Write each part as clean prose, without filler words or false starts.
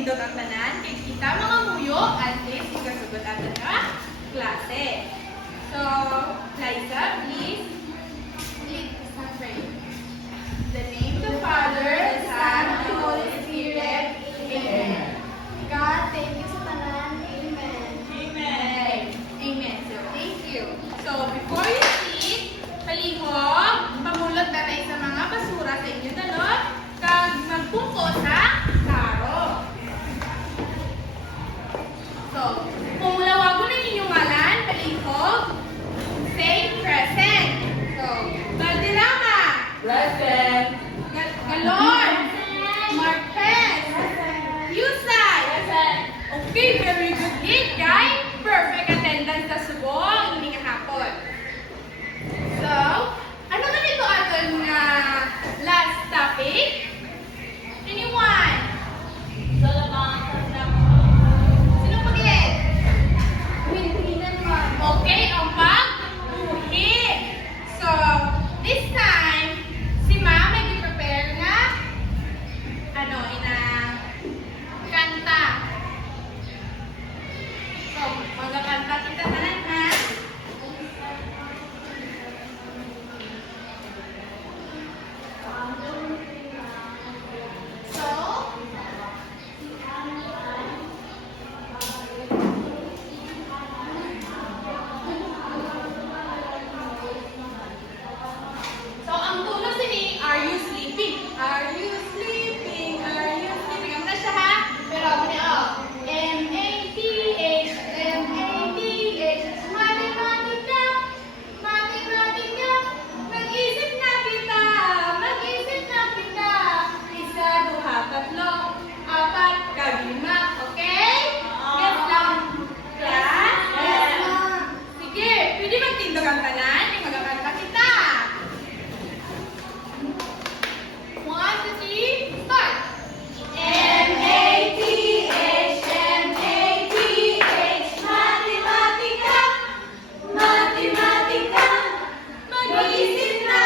nindot ang tanan, kay kita mga muyo, at least ikasugot ang tanan klase. So, Liza, please lead us in prayer. In the name of the Father, the Son, and the Holy Spirit. Amen. God, thank you sa tanan. Amen. Amen. Amen. So, thank you. So, before you sit, palihog, pamulot na tayo sa mga basura sa inyo dalot, kag magpungko sa karo. So, kung lawago na inyong ngalan, palihog, say present. So, Valderrama, Present. Galon, Marquez, Yusay. Okay, very good. Good, guys. Perfect attendance sa subong, hindi kahapon. So, ano man ito aton last topic? Anyone? Sino pag-get? Okay, ang pag-uhi. So, this time, si Ma may prepare na kanta. So, magkakanta kita tanan ha. So, ang tunog sini, are you sleeping? Are you sleeping? Are you sleeping? Ang siya ha? Pero ako niya, M-A-T-H, M-A-T-H, matematika, matematika, mag-isip na kita, isa, duha, tatlo, apat, kalima, okay? Yes lang, class? Yes, ma'am. Sige, pwede magtindog ang tanan, magkakanta kita. 1, 2, 3, start! M-A-T-H, M-A-T-H, matematika, matematika, mag-isip na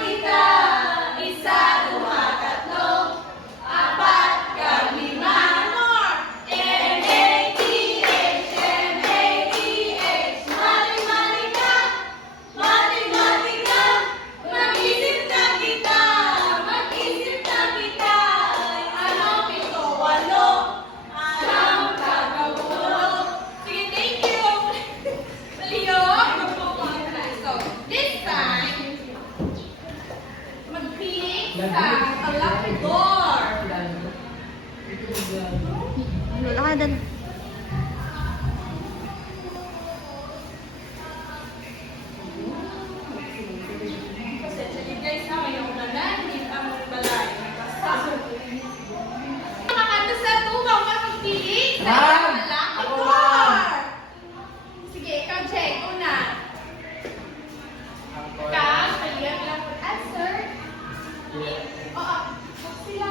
kita, isa, duha, tatlo, apat, kalima. More! M-A-T-H, M-A-T-H, matematika, matematika, mag-isip na kita, ano, pito, walo, siyam, Kagabulo. Sige, thank you. Leo, so, this time, mag-piling sa alapidor. Lola ka dan. Guys, na ngayong ulan, hindi ang balay. Makakanta sa tubaw ka magpiling sa Ma'am! Ako, alapidor. ma'am! Sige, ikaw, Jay, una. Ikaw, palihan lang po. Answer. Oo, sila.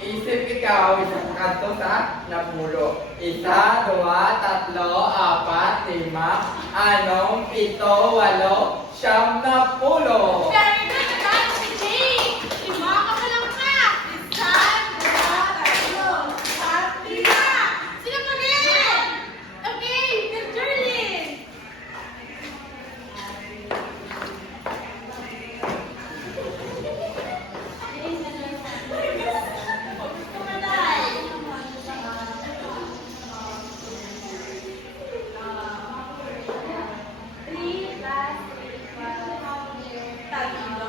Isip ikaw, isang kanto sa napulo. Isa, dua, tatlo, apat, lima, anong, pito, walo, siyam na pulo. Very good, guys. Si Jay. Lima ka pa lang ka. Isa, dua, tatlo, apat, lima. Sino pa rin? Okay, Miss Jerlyn. Three plus 3 plus 5.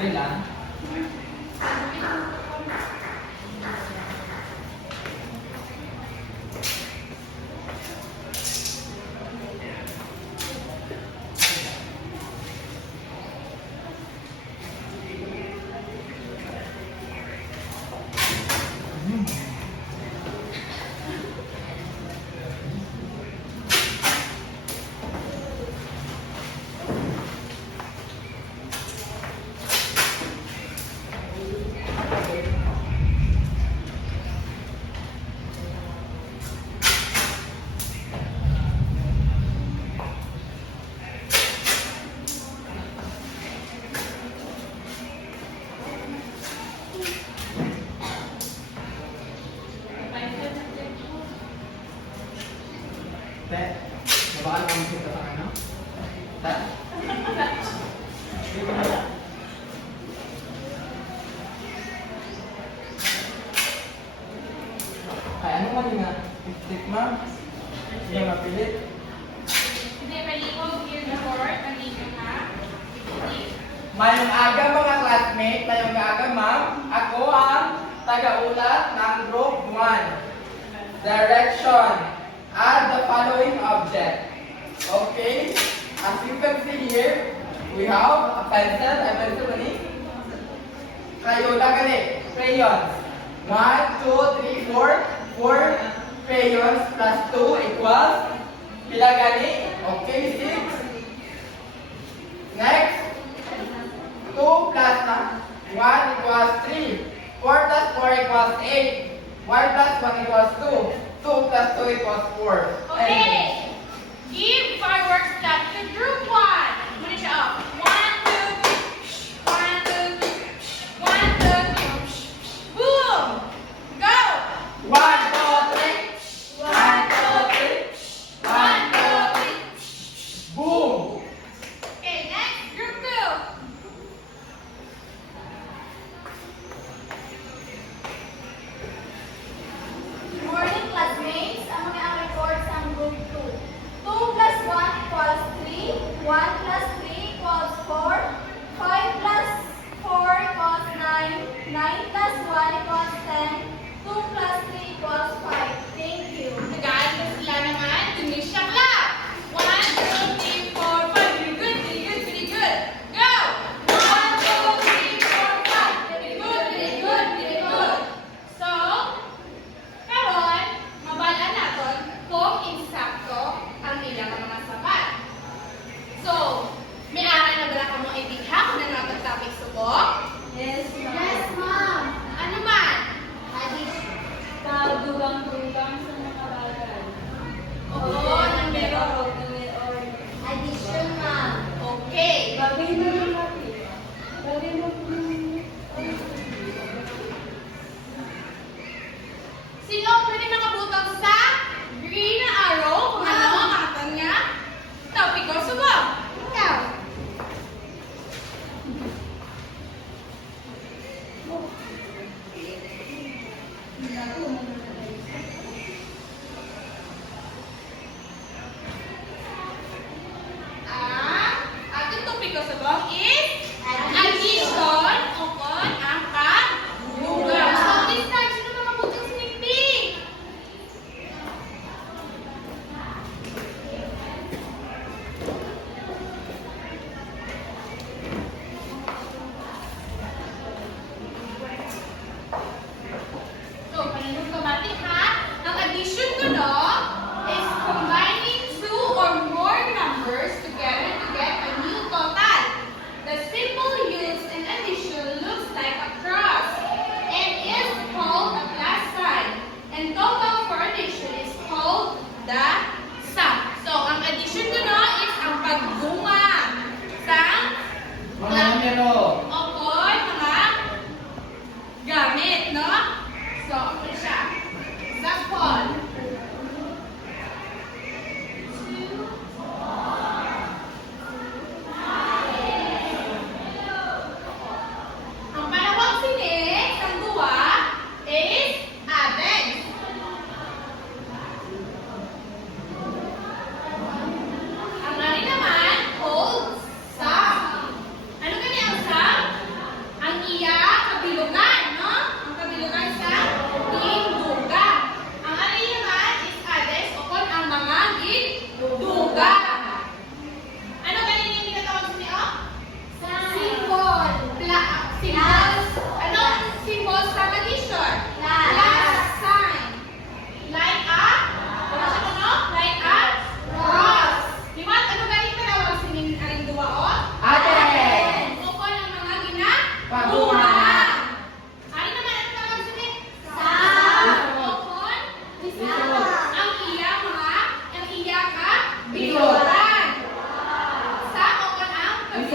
Wait lang. Te, nabakal kami kita sa ano? Te? Ay, ano mali nga? Lipstick, ma'am? Hindi mapilit. Hindi, malikog here before. Malikog ha. Mayong aga mga classmate, mayong aga ma'am. Ako ang taga-ulat ng Group 1. Direction. Add the following object. Okay? As you can see here, we have a pencil. A pencil mani? Crayola gani. Crayons. 1, 2, 3, 4. 4 crayons plus 2 equals pila gani? Okay, 6. Next. 2 plus 1 equals 3. 4 plus 4 equals 8. 1 plus 1 equals 2. 2 plus 2 equals 4. Okay. Give fireworks clap to group 1. Muna siya up. 1, 2, 1, 2, 1, 2, boom! Go! 1, 2, 3. 1, 2, 3. 1, 2, 3. Boom! Okay, next, group 2. Good morning, classmates. Ang mga ang reports ang group 2. 2 plus 1 equals 3. 1 plus 3 equals 4. 5 plus 4 equals 9. 9 plus 1 equals 10. 2 plus 3 equals 5. Thank you. Nagaan mo sila naman. Tumis siya clap. 1, 2, 3, 4, 5. Very good, very good, very good. Go! 1, 2, 3, 4, 5. Very good, very good, very good. So, karon, mabalaan natin kung insakto ang ilang mga sapat. So, may aral na ba ka mong ibigha kung na napag-topic subok? Yes, ma'am. Ano man? Kadugang-dugang sa mga bagay. Oo, numero. Addition, ma'am. Okay. Bagay na rin natin. Bagay na Sino ang pwede makabutang sa green na arrow? Kung ano ang aton nga? Topic ko subok. Ikaw. Ating topic ko subok is addition upon ang pagdugang. So, this time, sino makabutang sa pink? So, panunod ko bati ha. Ang addition ko no is combining two or more numbers together to get a new total. The symbol used in addition looks like a cross and is called a plus sign. And total for addition is called the sum. So, ang addition ko no is ang pagdunga sa Mga numero. Okoy, mga gamit, no? So, ano siya? Example. 2, ang panawang sinig, ang duwa, is added. Ang ano naman, hold sum. Ano kanya ang sum?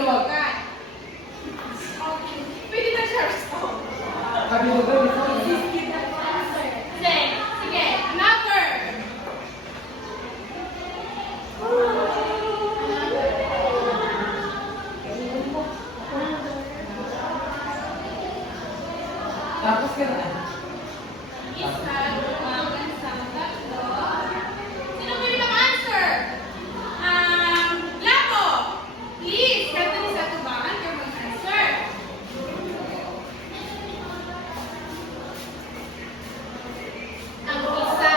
kabilugan. Okay. Pwede na siya stop. Kabilugan. Sige. Another. Tapos ka na. Isa, dumagan sa tatlo. Sino pwede mag-answer? Lato. Please, kanta ni sa tubangan kayo mag-answer. Ang isa,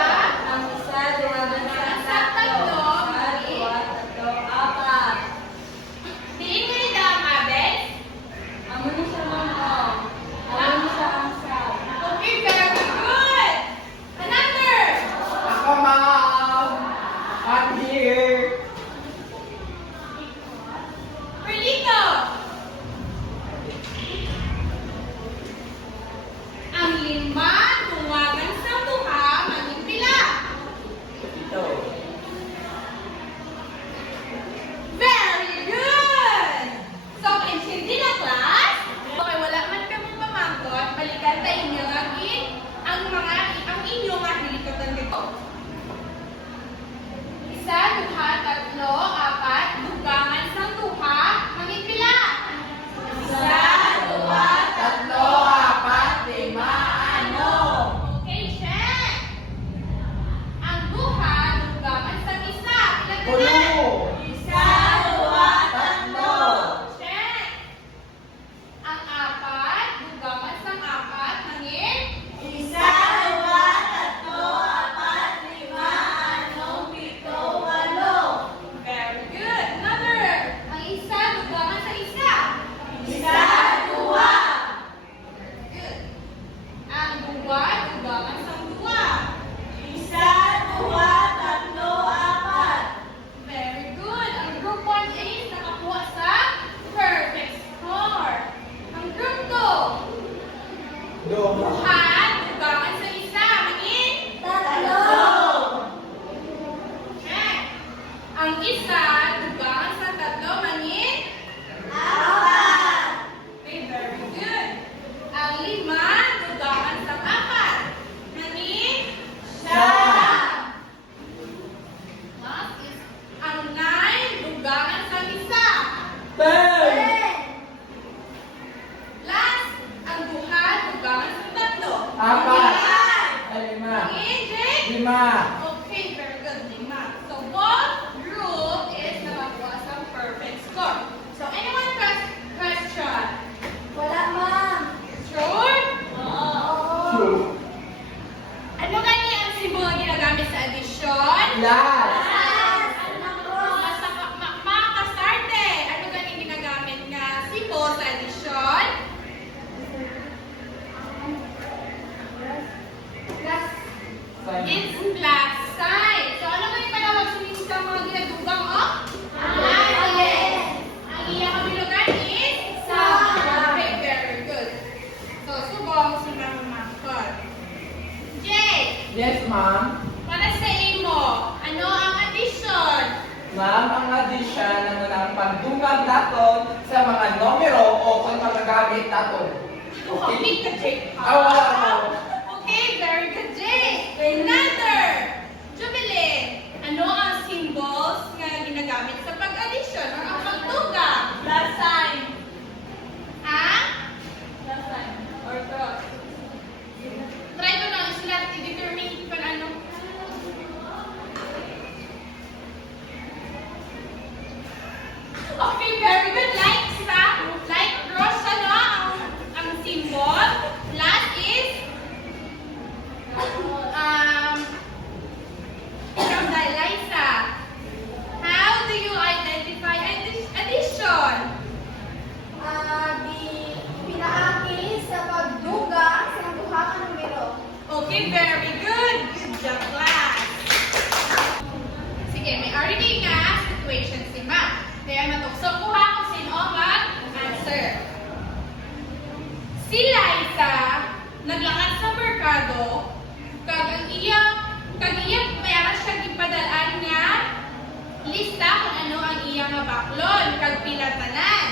dumagan sa tatlo. Diin mo nila ang abet. Okay, very good. Another. Ako, ma'am. I'm here. Perlito. Ang lima, dumagan sa duha, maging pila. Ito. Very good! So, intindi na class? Okay, wala man kami pamangkot, balikan ta inyo agin ang inyo nga hilikotan dito. Isa, duha, tatlo, apat, dugangan sa duha, maging pila. Isa, duha, Tatlo, apat, lima, ano? okay, check. Ang duha, dugangan sa isa, pila ka Pulo. na? Isa, duha, Tatlo. check. Ang apat, dugangan sa apat, hangin. Isa, dua, tatlo, apat, lima, anom, pito, walo. Very good. Another. Ang isa, dugangan sa isa. Isa, dua. Good. Ang dua, dugangan sa dua. Isa, dua, tatlo, apat. Very good. Ang group 1A nakakuha sa perfect score. Ang group 2, Duha. duha, dugangan sa isa, hangin. Tatlo. Check. Ang isa, dugangan sa tatlo, hangin. Apat. Okay, very good. Ang lima, dugangan sa apat. Hangin. Siyam. Last is ang nine, dugangan sa isa. Ten. Ten. Last, ang duha, dugangan sa tatlo. Apat. Apat. Ay, lima. Hangin, Jake. Lima. Okay, very good, lima. So, both group is nakakuha sa perfect score. So, anyone question? Wala, ma'am. Sure? Oo. Two. Ano gani ang simbolo ginagamit sa addition? Last. Makakastarte. Ano gani ginagamit nga simbolo sa addition? It's plus sign. So, ano ba yung panawag sa mga ginadugang, oh? Alien. Ang iyang kabilugan is? Sum. Okay, very good. So, subong si Mama Mascot. Jay, Yes, ma'am. para sa imo, ano ang addition? Ma'am, ang addition ng ng pagdugang daton sa mga numero o kung magagamit daton. Okay, ka, Jay. Wala ko. Okay, very good, Jay. Another. Jubilin, ano ang symbols nga ginagamit sa pag-addition or ang pagduga? Plus sign. Ang? Plus sign. Or cross. Try ko lang sila i-determine kung ano. Okay, very good. Like cross ano ang symbol. Last is from the Liza. How do you identify addition? Pinaaki sa pagduga sa duha ka numero. Okay, very good. Good job, class. Sige, may already nga situation si ma'am. Kaya matukso ko ha kung sino ang mag-answer. Si Liza, naglakad sa merkado, kag iyang mayroon siya gipadalaan nga lista kung ano ang iyang baklon, kag pila tanan.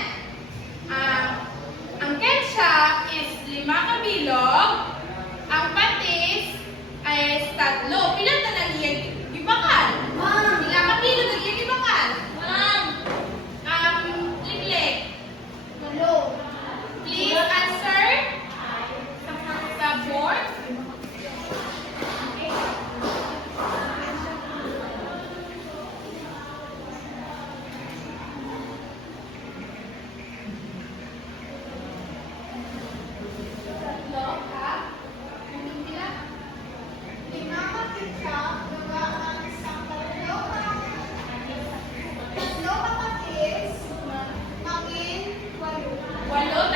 Walo